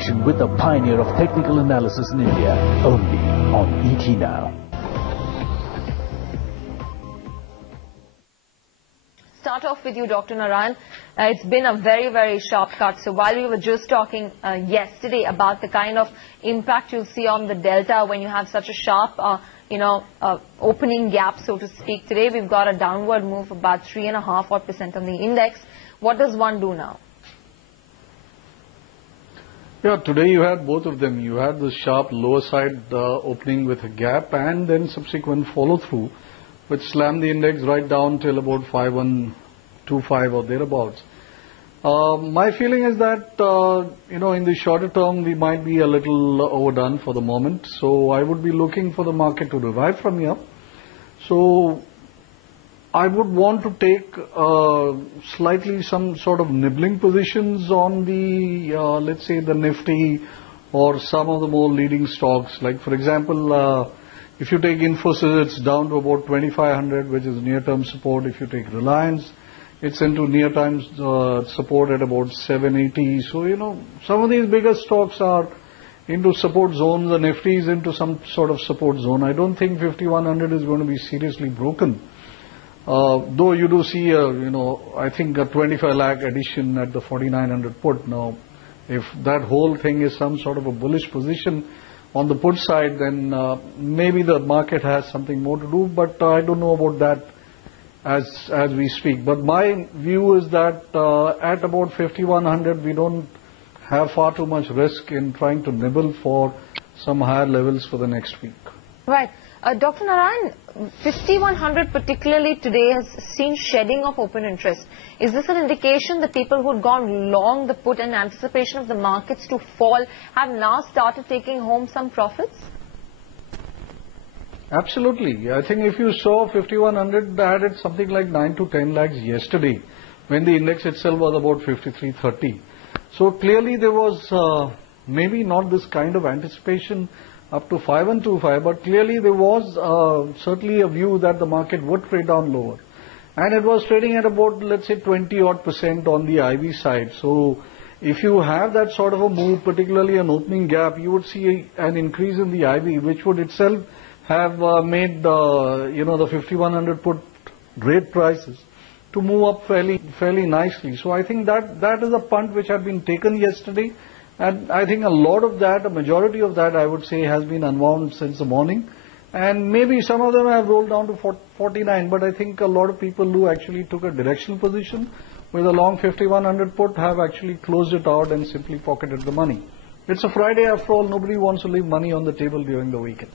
conversation with the pioneer of technical analysis in India, only on ET Now. Start off with you, Dr. Narayan. It's been a very, very sharp cut. So while we were just talking yesterday about the kind of impact you'll see on the delta when you have such a sharp, opening gap, so to speak, today we've got a downward move of about 3.5% on the index. What does one do now? Yeah, today you had both of them. You had the sharp lower side opening with a gap and then subsequent follow through, which slammed the index right down till about 5125 or thereabouts. My feeling is that, in the shorter term, we might be a little overdone for the moment. So I would be looking for the market to revive from here. So I would want to take slightly some sort of nibbling positions on the, let's say, the Nifty or some of the more leading stocks. Like, for example, if you take Infosys, it's down to about 2500, which is near-term support. If you take Reliance, it's into near-term support at about 780. So, some of these bigger stocks are into support zones. The Nifty is into some sort of support zone. I don't think 5100 is going to be seriously broken. Though you do see, I think a 25 lakh addition at the 4900 put. Now, if that whole thing is some sort of a bullish position on the put side, then maybe the market has something more to do, but I don't know about that as we speak. But my view is that at about 5100, we don't have far too much risk in trying to nibble for some higher levels for the next week. Right. Dr. Narayan, 5100 particularly today has seen shedding of open interest. Is this an indication that people who had gone long the put in anticipation of the markets to fall have now started taking home some profits? Absolutely. I think if you saw 5100 added something like 9 to 10 lakhs yesterday when the index itself was about 5330. So clearly there was maybe not this kind of anticipation up to 5125, but clearly there was certainly a view that the market would trade down lower. And it was trading at about, let's say, 20% on the IV side. So if you have that sort of a move, particularly an opening gap, you would see an increase in the IV, which would itself have made, the 5100 put rate prices to move up fairly nicely. So I think that is a punt which had been taken yesterday. And I think a lot of that, a majority of that, I would say, has been unwound since the morning. And maybe some of them have rolled down to 49, but I think a lot of people who actually took a directional position with a long 5100 put have actually closed it out and simply pocketed the money. It's a Friday after all. Nobody wants to leave money on the table during the weekend.